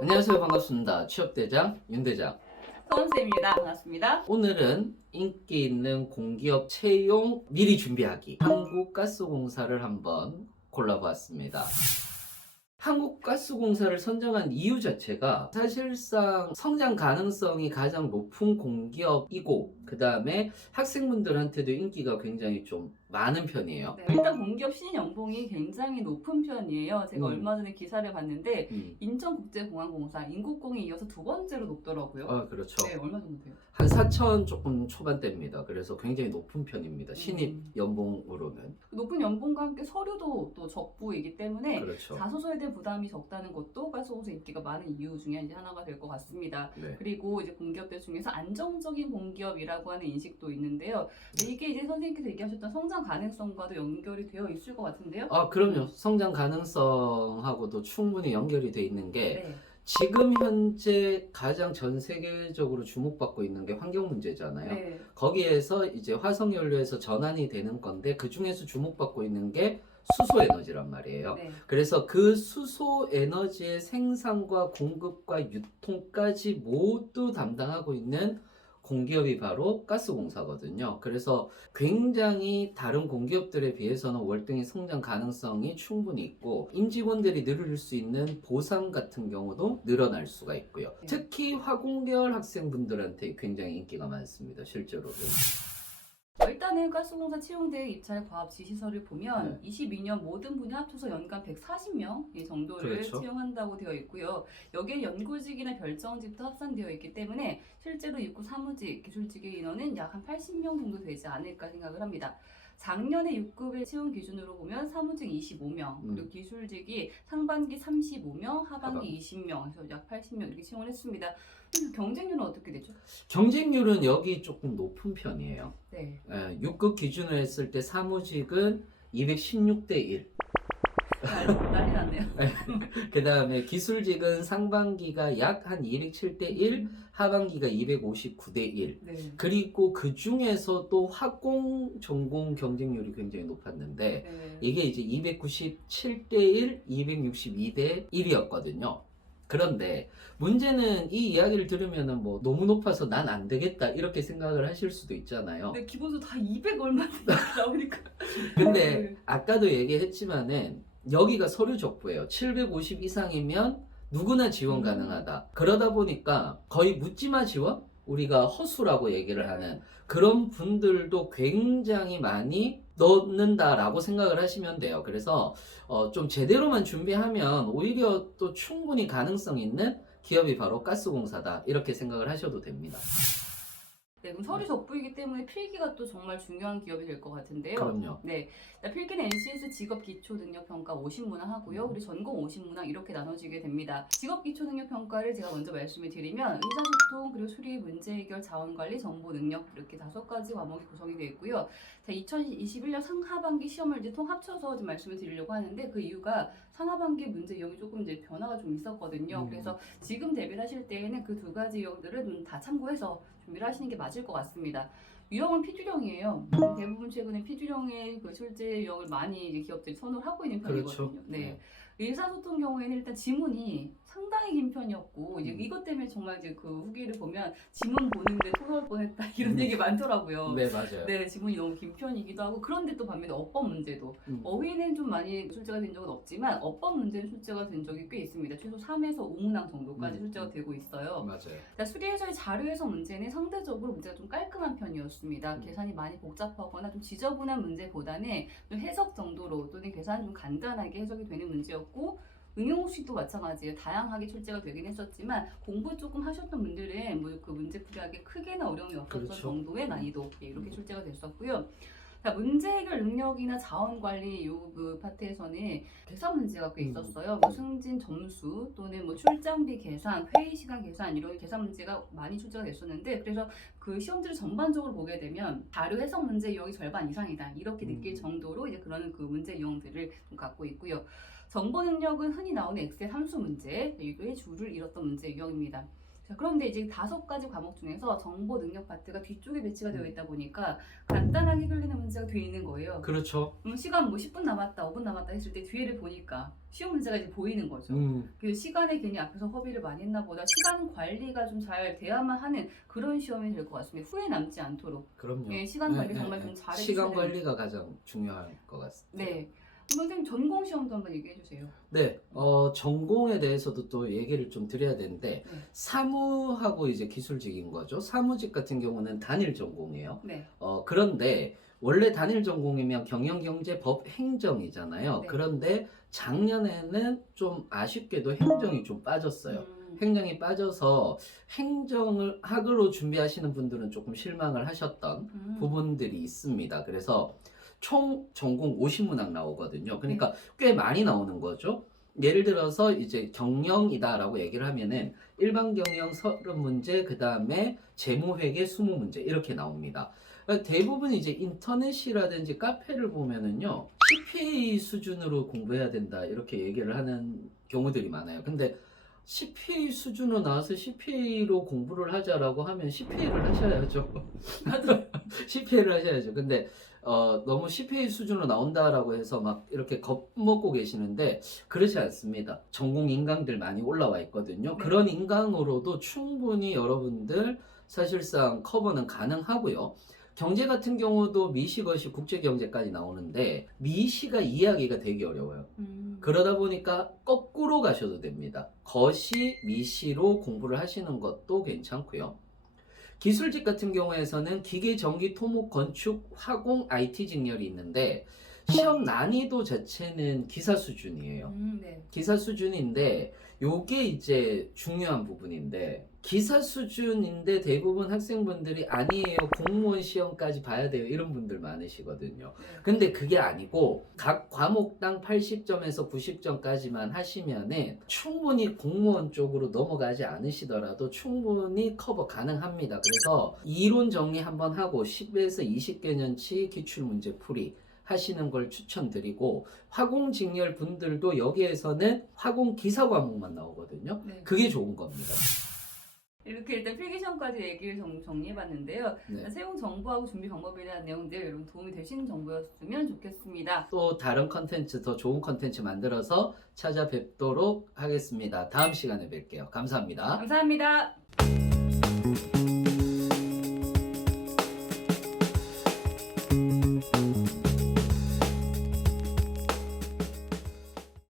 안녕하세요. 반갑습니다. 취업대장 윤대장. 서은쌤입니다. 반갑습니다. 오늘은 인기 있는 공기업 채용 미리 준비하기 한국가스공사를 한번 골라보았습니다. 한국가스공사를 선정한 이유 자체가 사실상 성장 가능성이 가장 높은 공기업이고 그 다음에 학생분들한테도 인기가 굉장히 좀 많은 편이에요. 네, 일단 공기업 신인 연봉이 굉장히 높은 편이에요. 제가 얼마 전에 기사를 봤는데 인천국제공항공사 인국공에 이어서 두 번째로 높더라고요. 아, 그렇죠. 네, 얼마 정도 돼요? 한 4천 조금 초반대입니다. 그래서 굉장히 높은 편입니다. 신입 연봉으로는. 높은 연봉과 함께 서류도 또 적부이기 때문에 그렇죠. 자소서에 대한 부담이 적다는 것도 가스공사 인기가 많은 이유 중에 이제 하나가 될 것 같습니다. 네. 그리고 이제 공기업들 중에서 안정적인 공기업이라고 하는 인식도 있는데요. 이게 이제 선생님께서 얘기하셨던 성장 가능성과도 연결이 되어 있을 것 같은데요. 아, 그럼요. 성장 가능성하고도 충분히 연결이 돼 있는 게 네. 지금 현재 가장 전 세계적으로 주목받고 있는 게 환경 문제잖아요. 네. 거기에서 이제 화석연료에서 전환이 되는 건데 그 중에서 주목받고 있는 게 수소 에너지란 말이에요. 네. 그래서 그 수소 에너지의 생산과 공급과 유통까지 모두 담당하고 있는 공기업이 바로 가스공사거든요. 그래서 굉장히 다른 공기업들에 비해서는 월등히 성장 가능성이 충분히 있고 임직원들이 늘릴 수 있는 보상 같은 경우도 늘어날 수가 있고요. 네. 특히 화공계열 학생분들한테 굉장히 인기가 많습니다. 실제로도. 일단은 가스공사 채용대회 입찰 과업 지시서를 보면 22년 모든 분야 합쳐서 연간 140명 정도를 그렇죠. 채용한다고 되어 있고요. 여기에 연구직이나 별정직도 합산되어 있기 때문에 실제로 입구 사무직, 기술직의 인원은 약 한 80명 정도 되지 않을까 생각을 합니다. 작년에 6급의 채용 기준으로 보면 사무직 25명, 그리고 기술직이 상반기 35명, 하반기 20명, 그래서 약 80명 이렇게 채용을 했습니다. 경쟁률은 어떻게 되죠? 경쟁률은 여기 조금 높은 편이에요. 네. 6급 기준으로 했을 때 사무직은 216대 1. 난리 났네요. 그 다음에 기술직은 상반기가 약 한 207대 1, 하반기가 259대 1. 네. 그리고 그 중에서도 화공 전공 경쟁률이 굉장히 높았는데 네. 이게 이제 297대 1, 262대 1이었거든요. 그런데 문제는 이 이야기를 들으면은 뭐 너무 높아서 난 안 되겠다 이렇게 생각을 하실 수도 있잖아요. 근데 기본적으로 다 200 얼마 나오니까. 근데 네. 아까도 얘기했지만은 여기가 서류 적부예요. 750 이상이면 누구나 지원 가능하다. 그러다 보니까 거의 묻지마 지원? 우리가 허수라고 얘기를 하는 그런 분들도 굉장히 많이 넣는다라고 생각을 하시면 돼요. 그래서 좀 제대로만 준비하면 오히려 또 충분히 가능성 있는 기업이 바로 가스공사다. 이렇게 생각을 하셔도 됩니다. 네, 그럼 서류 적부이기 때문에 필기가 또 정말 중요한 기업이 될 것 같은데요. 그럼요. 네, 필기는 NCS 직업 기초 능력 평가 50문항 하고요. 그리고 전공 50문항 이렇게 나눠지게 됩니다. 직업 기초 능력 평가를 제가 먼저 말씀을 드리면 의사소통 그리고 수리 문제 해결 자원관리 정보 능력 이렇게 5가지 과목이 구성이 되어 있고요. 자, 2021년 상하반기 시험을 이제 통 합쳐서 좀 말씀을 드리려고 하는데 그 이유가 상하반기 문제 유형이 조금 이제 변화가 좀 있었거든요. 그래서 지금 대비를 하실 때에는 그 2가지 유형들을 다 참고해서 준비를 하시는 게 맞을 것 같습니다. 유형은 피주령이에요. 대부분 최근에 피주령의 그 출제 유형을 많이 이제 기업들이 선호를 하고 있는 편이거든요. 그렇죠. 네. 의사소통 경우에는 일단 지문이 상당히 긴 편이었고 이제 이것 때문에 정말 이제 그 후기를 보면 지문 보는데 토 나올 뻔했다 이런 얘기 많더라고요. 네, 맞아요. 네, 지문이 너무 긴 편이기도 하고 그런데 또 반면에 어법 문제도 어휘는 좀 많이 출제가 된 적은 없지만 어법 문제는 출제가 된 적이 꽤 있습니다. 최소 3에서 5문항 정도까지 출제가 되고 있어요. 맞아요. 수리해서의 자료 해석 문제는 상대적으로 문제가 좀 깔끔한 편이었습니다. 계산이 많이 복잡하거나 좀 지저분한 문제보다는 좀 해석 정도로 또는 계산 좀 간단하게 해석이 되는 문제였고 응용식도 마찬가지예요. 다양하게 출제가 되긴 했었지만 공부 조금 하셨던 분들은 뭐 그 문제 풀이하기 크게나 어려움이 없었던 그렇죠. 정도의 난이도 이렇게 출제가 됐었고요. 자, 문제 해결 능력이나 자원 관리 요 그 파트에서는 계산 문제가 꽤 있었어요. 뭐 승진 점수 또는 뭐 출장비 계산, 회의 시간 계산 이런 계산 문제가 많이 출제가 됐었는데 그래서 그 시험지를 전반적으로 보게 되면 자료 해석 문제 유형이 절반 이상이다 이렇게 느낄 정도로 이제 그런 그 문제 유형들을 좀 갖고 있고요. 정보 능력은 흔히 나오는 엑셀 함수 문제, 이거의 줄을 잃었던 문제 유형입니다. 자, 그런데 이제 5가지 과목 중에서 정보 능력 파트가 뒤쪽에 배치가 되어 있다 보니까 간단하게 흘리는 문제가 뒤에 있는 거예요. 그렇죠. 시간 뭐 10분 남았다, 5분 남았다 했을 때 뒤에를 보니까 쉬운 문제가 이제 보이는 거죠. 음, 그 시간에 괜히 앞에서 허비를 많이 했나 보다. 시간 관리가 좀 잘 돼야만 하는 그런 시험이 될 것 같습니다. 후회 남지 않도록. 그럼요. 예, 시간 관리 정말 좀 잘해 시간 주셔야 관리가 가장 중요할 것 같습니다. 네. 선생님 전공 시험도 한번 얘기해 주세요. 네, 전공에 대해서도 또 얘기를 좀 드려야 되는데 네. 사무하고 이제 기술직인 거죠. 사무직 같은 경우는 단일 전공이에요. 네. 그런데 원래 단일 전공이면 경영, 경제, 법, 행정이잖아요. 네. 그런데 작년에는 좀 아쉽게도 행정이 좀 빠졌어요. 행정이 빠져서 행정을 학으로 준비하시는 분들은 조금 실망을 하셨던 부분들이 있습니다. 그래서 총 전공 50문항 나오거든요. 그러니까 꽤 많이 나오는 거죠. 예를 들어서 이제 경영이다라고 얘기를 하면은 일반 경영 30문제, 그 다음에 재무회계 20문제 이렇게 나옵니다. 그러니까 대부분 이제 인터넷이라든지 카페를 보면은요, CPA 수준으로 공부해야 된다 이렇게 얘기를 하는 경우들이 많아요. 근데 CPA 수준으로 나와서 CPA로 공부를 하자라고 하면 CPA를 하셔야죠. CPA를 하셔야죠. 근데 너무 CPA 수준으로 나온다라고 해서 막 이렇게 겁먹고 계시는데 그렇지 않습니다. 전공 인강들 많이 올라와 있거든요. 네. 그런 인강으로도 충분히 여러분들 사실상 커버는 가능하고요. 경제 같은 경우도 미시, 거시, 국제경제까지 나오는데 미시가 이해하기가 되게 어려워요. 그러다 보니까 거꾸로 가셔도 됩니다. 거시, 미시로 공부를 하시는 것도 괜찮고요. 기술직 같은 경우에서는 기계, 전기, 토목, 건축, 화공, IT 직렬이 있는데 시험 난이도 자체는 기사 수준이에요. 네. 기사 수준인데 요게 이제 중요한 부분인데 기사 수준인데 대부분 학생분들이 아니에요, 공무원 시험까지 봐야 돼요 이런 분들 많으시거든요. 근데 그게 아니고 각 과목당 80점에서 90점까지만 하시면은 충분히 공무원 쪽으로 넘어가지 않으시더라도 충분히 커버 가능합니다. 그래서 이론 정리 한번 하고 10에서 20개년치 기출문제 풀이 하시는 걸 추천드리고, 화공 직렬 분들도 여기에서는 화공 기사 과목만 나오거든요. 네. 그게 좋은 겁니다. 이렇게 일단 필기시험까지 얘기를 정리해봤는데요. 네. 세용 정보하고 준비 방법에 대한 내용들 여러분 도움이 되시는 정보였으면 좋겠습니다. 또 다른 컨텐츠, 더 좋은 컨텐츠 만들어서 찾아뵙도록 하겠습니다. 다음 시간에 뵐게요. 감사합니다. 감사합니다.